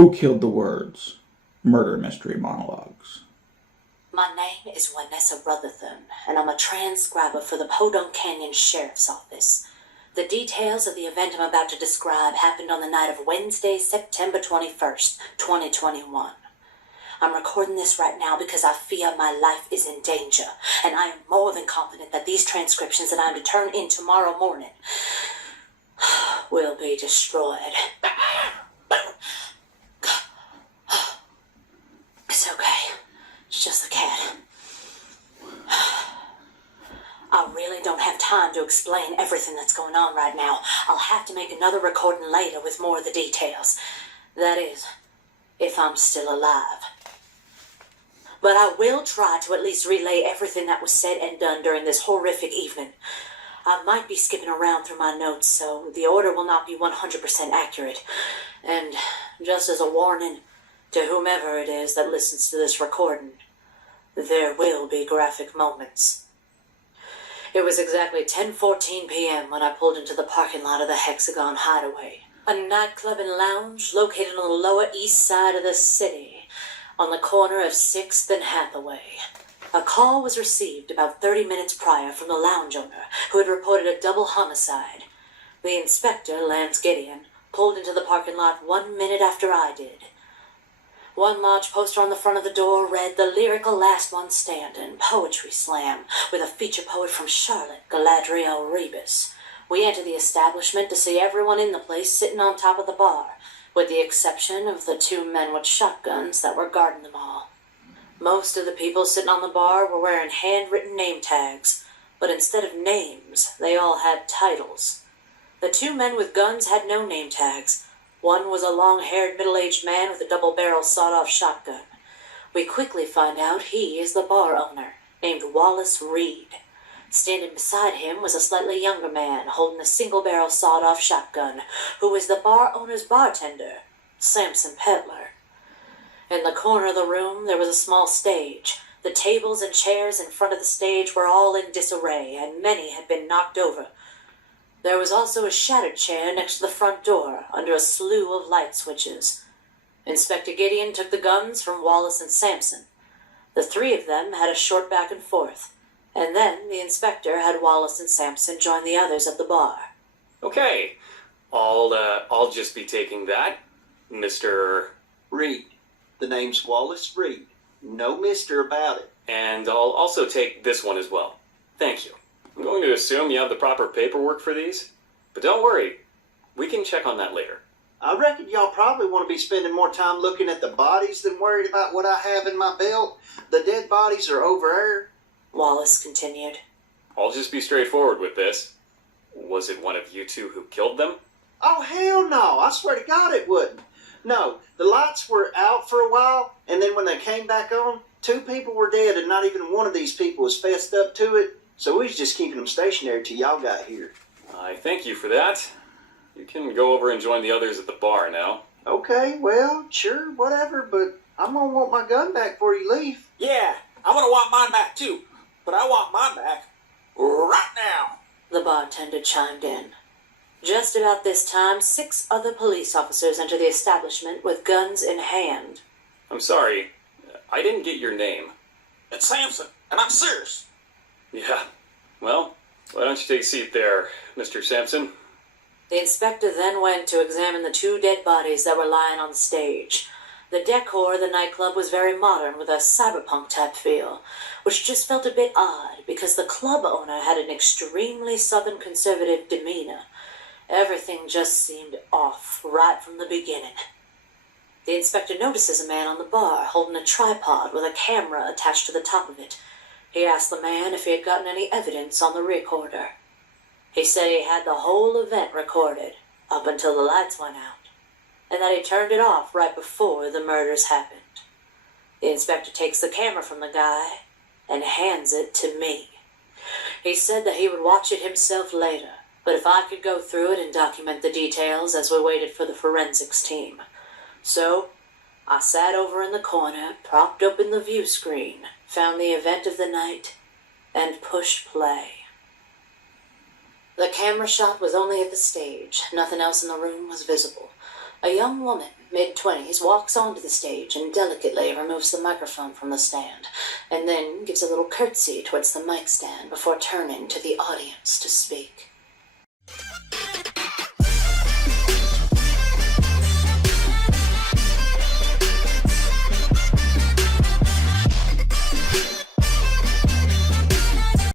Who killed the words, Murder Mystery Monologues? My name is Vanessa Rutherford, and I'm a transcriber for the Podunk Canyon Sheriff's Office. The details of the event I'm about to describe happened on the night of Wednesday, September 21st, 2021. I'm recording this right now because I fear my life is in danger, and I am more than confident that these transcriptions that I am to turn in tomorrow morning will be destroyed. It's okay. It's just the cat. I really don't have time to explain everything that's going on right now. I'll have to make another recording later with more of the details. That is, if I'm still alive. But I will try to at least relay everything that was said and done during this horrific evening. I might be skipping around through my notes, so the order will not be 100% accurate. And just as a warning to whomever it is that listens to this recording, there will be graphic moments. It was exactly 10:14 p.m. when I pulled into the parking lot of the Hexagon Hideaway, a nightclub and lounge located on the lower east side of the city, on the corner of 6th and Hathaway. A call was received about 30 minutes prior from the lounge owner, who had reported a double homicide. The inspector, Lance Gideon, pulled into the parking lot 1 minute after I did. One large poster on the front of the door read, "The Lyrical Last One Standing, Poetry Slam, with a feature poet from Charlotte, Galadriel Rebus." We entered the establishment to see everyone in the place sitting on top of the bar, with the exception of the 2 men with shotguns that were guarding them all. Most of the people sitting on the bar were wearing handwritten name tags, but instead of names, they all had titles. The 2 men with guns had no name tags. One was a long-haired, middle-aged man with a double-barrel sawed-off shotgun. We quickly find out he is the bar owner, named Wallace Reed. Standing beside him was a slightly younger man holding a single-barrel sawed-off shotgun, who was the bar owner's bartender, Samson Petler. In the corner of the room, there was a small stage. The tables and chairs in front of the stage were all in disarray, and many had been knocked over. There was also a shattered chair next to the front door, under a slew of light switches. Inspector Gideon took the guns from Wallace and Sampson. The 3 of them had a short back and forth, and then the inspector had Wallace and Sampson join the others at the bar. Okay, I'll just be taking that, Mr. Reed. The name's Wallace Reed. No mister about it. And I'll also take this one as well. Thank you. I'm going to assume you have the proper paperwork for these, but don't worry, we can check on that later. I reckon y'all probably want to be spending more time looking at the bodies than worried about what I have in my belt. The dead bodies are over there, Wallace continued. I'll just be straightforward with this. Was it one of you 2 who killed them? Oh, hell no. I swear to God it wouldn't. No, the lights were out for a while, and then when they came back on, 2 people were dead, and not even one of these people was fessed up to it. So we was just keeping them stationary till y'all got here. I thank you for that. You can go over and join the others at the bar now. Okay, well, sure, whatever, but I'm gonna want my gun back before you leave. Yeah, I'm gonna want mine back too. But I want mine back right now. The bartender chimed in. Just about this time, 6 other police officers entered the establishment with guns in hand. I'm sorry, I didn't get your name. It's Samson, and I'm serious. Yeah, well, why don't you take a seat there, Mr. Sampson? The inspector then went to examine the 2 dead bodies that were lying on the stage. The decor of the nightclub was very modern, with a cyberpunk-type feel, which just felt a bit odd because the club owner had an extremely southern conservative demeanor. Everything just seemed off right from the beginning. The inspector notices a man on the bar holding a tripod with a camera attached to the top of it. He asked the man if he had gotten any evidence on the recorder. He said he had the whole event recorded, up until the lights went out, and that he turned it off right before the murders happened. The inspector takes the camera from the guy and hands it to me. He said that he would watch it himself later, but if I could go through it and document the details as we waited for the forensics team. So, I sat over in the corner, propped up in the view screen, found the event of the night, and pushed play. The camera shot was only at the stage. Nothing else in the room was visible. A young woman, mid-20s, walks onto the stage and delicately removes the microphone from the stand, and then gives a little curtsy towards the mic stand before turning to the audience to speak.